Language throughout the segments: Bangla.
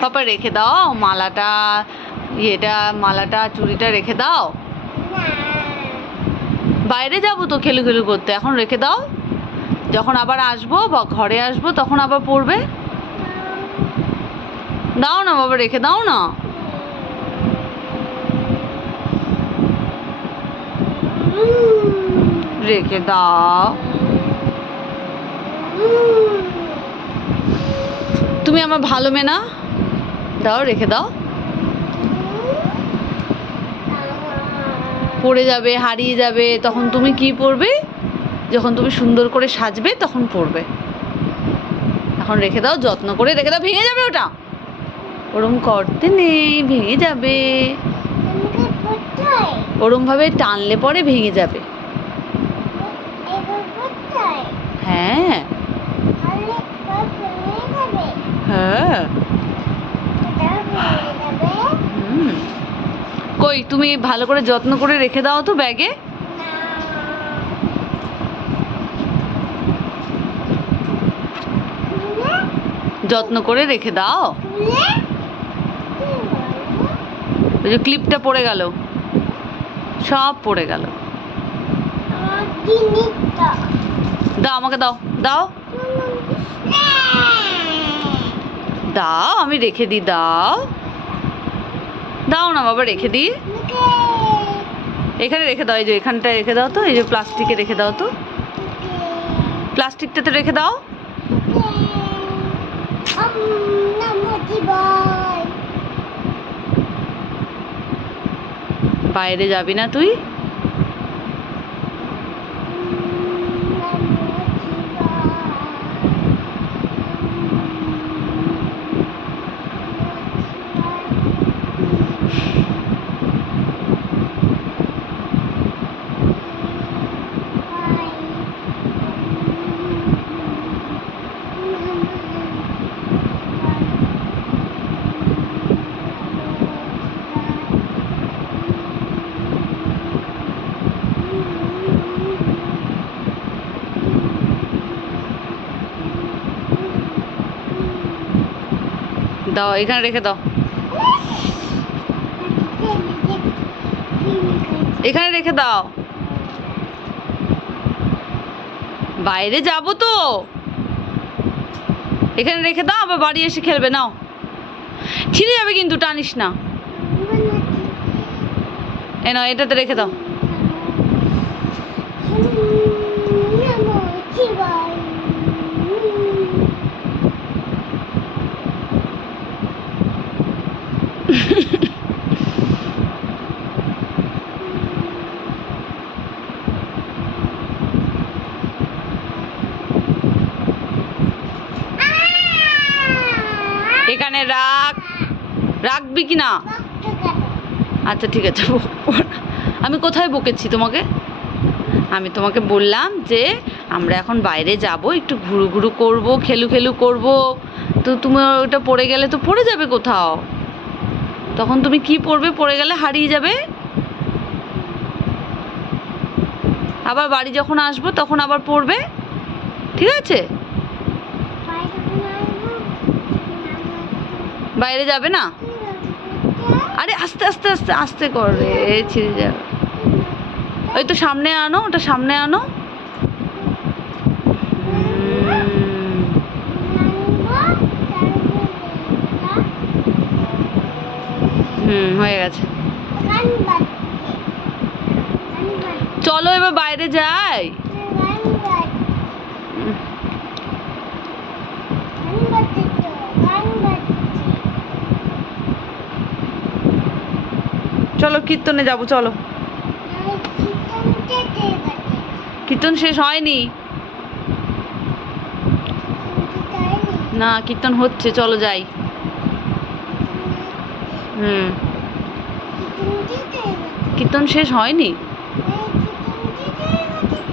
পাপা, রেখে দাও মালাটা, ইয়েটা, মালাটা, চুড়িটা রেখে দাও। বাইরে যাব তো খেলু খেলু করতে, এখন রেখে দাও। যখন আবার আসব বা ঘরে আসব, তখন আবার পড়বে দাও না বাবা, রেখে দাও না। রেখে দাও। তুমি আমার ভালো মেয়ে না? দাও রেখে দাও। পড়ে যাবে হারিয়ে যাবে তখন তুমি কি পরবে যখন তুমি সুন্দর করে সাজবে তখন পরবে এখন রেখে দাও যত্ন করে রেখে দাও ভেঙে যাবে ওটা। ওরম করতে নেই ভেঙে যাবে। ওরমভাবে টানলে পরে ভেঙে যাবে। হ্যাঁ। হ্যাঁ হুম কই, তুমি ভালো করে যত্ন করে রেখে দাও তো ব্যাগে যত্ন করে রেখে দাও। ওই যে ক্লিপটা পড়ে গেল। সব পড়ে গেল। দাও আমাকে দাও দাও। দাও, আমি রেখে দিই দাও। দাও না বাবা, রেখে দিই। এখানে রেখে দাও, এই যে এখানটায় রেখে দাও তো, এই যে প্লাস্টিকে রেখে দাও তো। প্লাস্টিকটাতে রেখে দাও। বাইরে যাবি না তুই? দাও, এখানে রেখে দাও। এখানে রেখে দাও। বাইরে যাব তো। এখানে রেখে দাও, আবার বাড়ি এসে খেলবে, নাও। ছিঁড়ে যাবে কিন্তু, টানিস না। এ নাও, এটাতে রেখে দাও। এখানে রাখ রাখবি কি না? আচ্ছা ঠিক আছে আমি কোথায় বকেছি তোমাকে? আমি তোমাকে বললাম যে আমরা এখন বাইরে যাব, একটু ঘুরু ঘুরু করব, খেলু খেলু করব। তো তুমি ওটা পড়ে গেলে তো পড়ে যাবে কোথাও। তখন তুমি কি পড়বে? পড়ে গেলে হারিয়ে যাবে। আবার বাড়ি যখন আসব, তখন আবার পড়বে। ঠিক আছে? বাইরে যাবে না? আরে আস্তে আস্তে আস্তে আস্তে করে ছিঁড়ে যাবে। ওই তো সামনে আনো ওটা সামনে আনো। হুম, হয়ে গেছে। চলো এবার বাইরে যাই। চলো, কীর্তনে যাব, চলো। কীর্তন শেষ হয়নি? না, কীর্তন হচ্ছে, চলো যাই। হুম। কীর্তন শেষ হয়নি?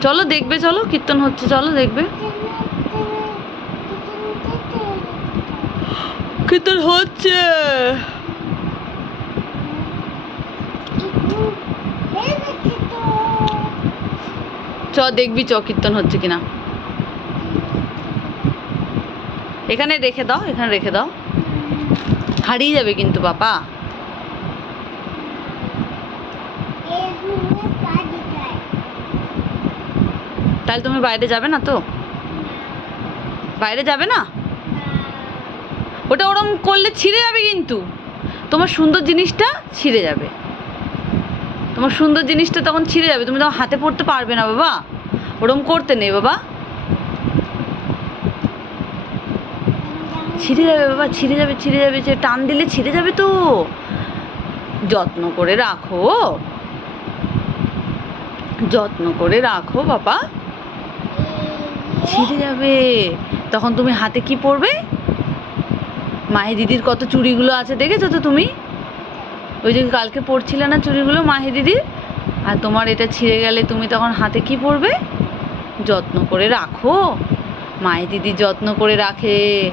চলো, দেখবে, চলো, কীর্তন হচ্ছে, চলো, দেখবে। কীর্তন হচ্ছে। চ, দেখবি চ, কীর্তন হচ্ছে কিনা। এখানে রেখে দাও, এখানে রেখে দাও। হারিয়ে যাবে কিন্তু পাপা তাহলে তুমি বাইরে যাবে না তো? বাইরে যাবে না? ওটা ওরম করলে ছিঁড়ে যাবে কিন্তু। তোমার সুন্দর জিনিসটা ছিঁড়ে যাবে। তোমার সুন্দর জিনিসটা তখন ছিঁড়ে যাবে, তুমি তখন হাতে পড়তে পারবে না বাবা। ওরম করতে নেই বাবা। ছিঁড়ে যাবে বাবা, ছিঁড়ে যাবে ছিঁড়ে যাবে সে টান দিলে ছিঁড়ে যাবে তো। যত্ন করে রাখো। যত্ন করে রাখো বাবা। ছিঁড়ে যাবে। তখন তুমি হাতে কি পরবে? মাহি দিদির কত চুড়িগুলো আছে দেখেছ তো তুমি? ওই যে কালকে পড়ছিলে না চুড়িগুলো মাহি দিদির আর তোমার এটা ছিঁড়ে গেলে তুমি তখন হাতে কি পরবে? যত্ন করে রাখো। মাহি দিদি যত্ন করে রাখে।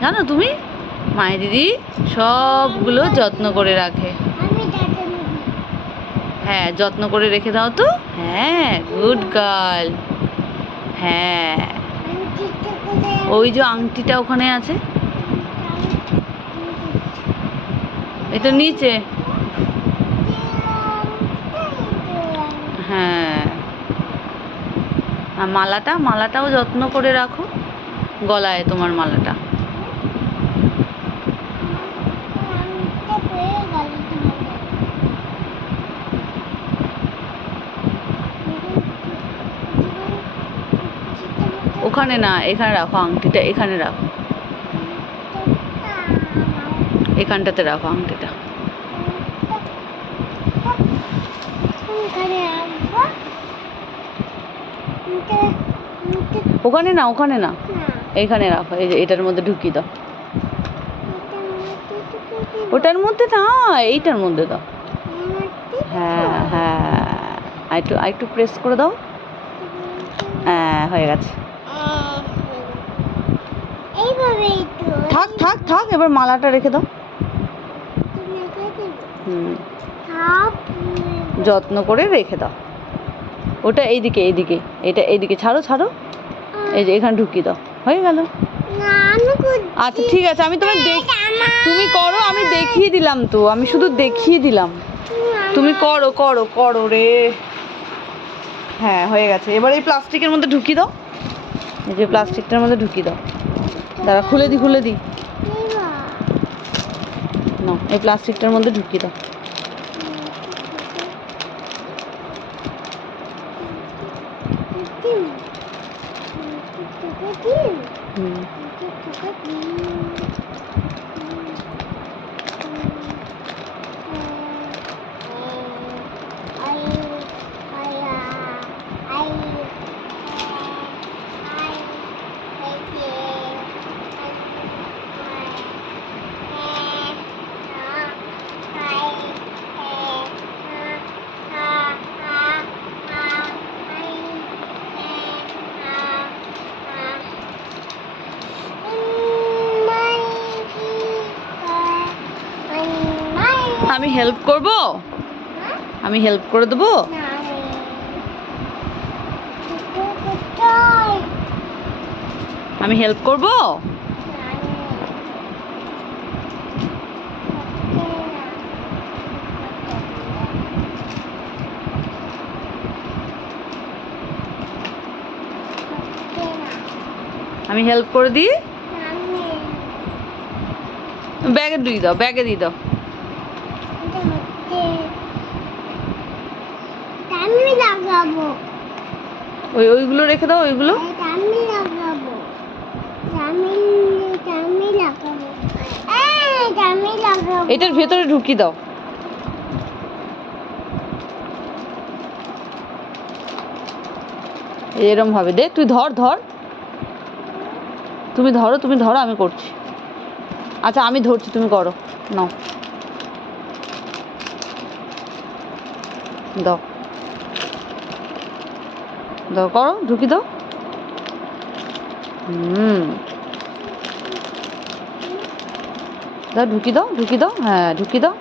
জানো তুমি? মাহি দিদি সবগুলো যত্ন করে রাখে। হ্যাঁ যত্ন করে রেখে দাও তো। হ্যাঁ গুড গার্ল। হ্যাঁ। ওই যে আংটিটা ওখানে আছে। এটা নিচে। হ্যাঁ। মালাটা, মালাটাও যত্ন করে রাখো। গলায় তোমার মালাটা। ওখানে না, এখানে রাখো, আংটিটা এখানে রাখো। এখানটাতে রাখো আংটিটা ওখানে না ওখানে না। এইখানে রাখো এই যে এটার মধ্যে ঢুকিয়ে দাও। ওটার মধ্যে না এইটার মধ্যে দাও। হ্যাঁ হ্যাঁ। আরেকটু আরেকটু প্রেস করে দাও। হ্যাঁ হয়ে গেছে। থাক থাক থাক এবার মালাটা রেখে দাও তুমি রেখে দিবে। হুম থাক। যত্ন করে রেখে দাও। ওটা এইদিকে এইদিকে এটা এইদিকে ছাড়ো ছাড়ো। এই যে এখানে ঢুকিয়ে দাও। হয়ে গেল। আচ্ছা ঠিক আছে আমি দেখ তুমি করো আমি দেখিয়ে দিলাম তো আমি শুধু দেখিয়ে দিলাম। তুমি করো করো করো রে। হ্যাঁ হয়ে গেছে। এবার এই প্লাস্টিকের মধ্যে ঢুকিয়ে দাও। এই যে প্লাস্টিকটার মধ্যে ঢুকিয়ে দাও। দাঁড়া খুলে দি খুলে দি। এবার। না এই প্লাস্টিকটার মধ্যে ঢুকিয়ে দাও। আমি হেল্প করব? আমি হেল্প করে দেবো? আমি হেল্প করব? আমি হেল্প করে দিই? ব্যাগে দিয়ে দাও ব্যাগে দিয়ে দাও আমি লাগাবো ওই ওইগুলো রেখে দাও ওইগুলো। আমি লাগাবো। আমি আমি লাগাবো। আমি লাগাবো। এটার ভেতরে ঢুকিয়ে দাও। এরম ভাবে দে তুই ধর ধর। তুমি ধরো তুমি ধরো আমি করছি। আচ্ছা আমি ধরছি তুমি করো। নাও। দাও। দাও, করো, ঢুকি দাও। হুম। দাও, ঢুকি দাও ঢুকি দাও। হ্যাঁ ঢুকি দাও।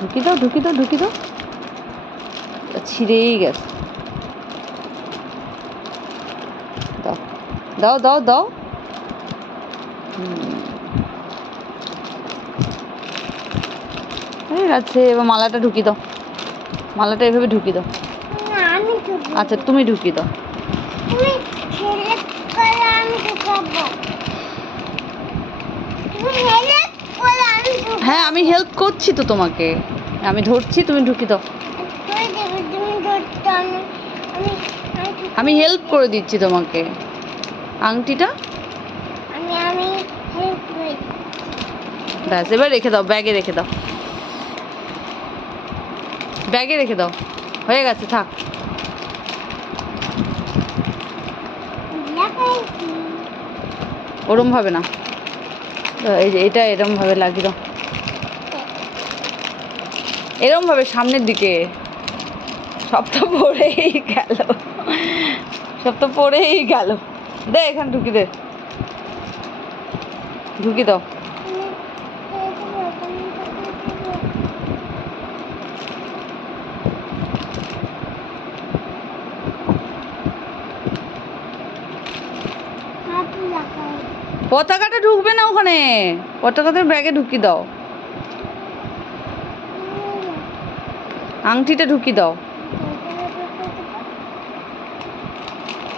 ঢুকি দাও ঢুকি দাও ঢুকি দাও। ছিঁড়েই গেছে। দাও দাও দাও দাও। হুম। ঠিক আছে এবার মালাটা ঢুকিয়ে দাও। মালাটা এভাবে ঢুকিয়ে দাও। আচ্ছা তুমি ঢুকিয়ে দাও। হ্যাঁ আমি হেল্প করছি তো তোমাকে। আমি ধরছি তুমি ঢুকিয়ে দাও। আমি ঢুক- হেল্প করে দিচ্ছি তোমাকে। আংটিটা? আমি আমি হেল্প করে দিই। ব্যাস এবার রেখে দাও ব্যাগে রেখে দাও। ব্যাগে রেখে দাও। হয়ে গেছে, থাক। ওরম ভাবে না। এই যে এটা এরম ভাবে লাগিয়ে দাও এরম ভাবে সামনের দিকে। সব তো পড়েই গেল। সব তো পড়েই গেল। দে, এখানে ঢুকি দে। ঢুকি দাও আমি করে দেবো, তুমি করে দেবো। হাত লাগাই। পতাকাটা ঢুকবে না ওখানে। পতাকাটা ব্যাগে ঢুকি দাও। আংটিটা ঢুকি দাও।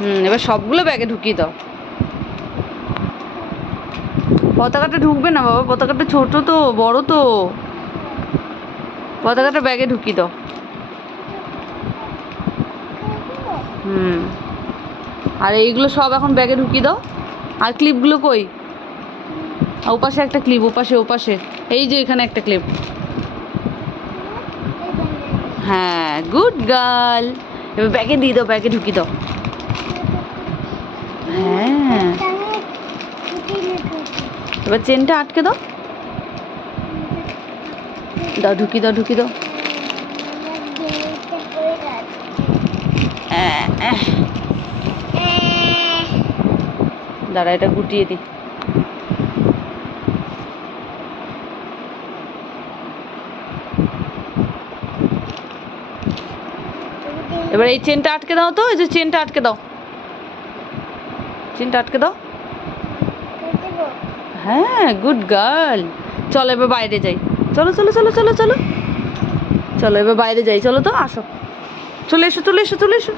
হুম, এবার সবগুলো ব্যাগে ঢুকিয়ে দাও। পতাকাটা ঢুকবে না বাবা, পতাকাটা ছোট তো, বড় তো। পতাকাটা ব্যাগে ঢুকিয়ে দাও। হুম, আর এইগুলো সব এখন ব্যাগে ঢুকিয়ে দাও। আর ক্লিপগুলো কই? ওপাশে একটা ক্লিপ ওপাশে ওপাশে। এই যে এখানে একটা ক্লিপ হ্যাঁ গুড গার্ল এবার ব্যাগে দিয়ে দাও ব্যাগে ঢুকিয়ে দাও। হ্যাঁ। এবার চেনটা আটকে দাও। দাও ঢুকি দাও ঢুকি দাও। আহ, দাঁড়া, এটা গুটিয়ে দিই। এবার এই চেনটা আটকে দাও তো, এই যে চেনটা আটকে দাও। চেনটা আটকে দাও। হ্যাঁ গুড গার্ল চলো এবার বাইরে যাই। চলো চলো চলো চলো চলো। চলো এবার বাইরে যাই। চলো তো, আসো। চলে এসো চলে এসো চলে এসো।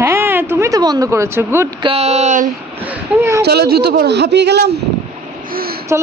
হ্যাঁ তুমি তো বন্ধ করেছ। গুড গার্ল চলো জুতো পরো। হাঁপিয়ে গেলাম? চলো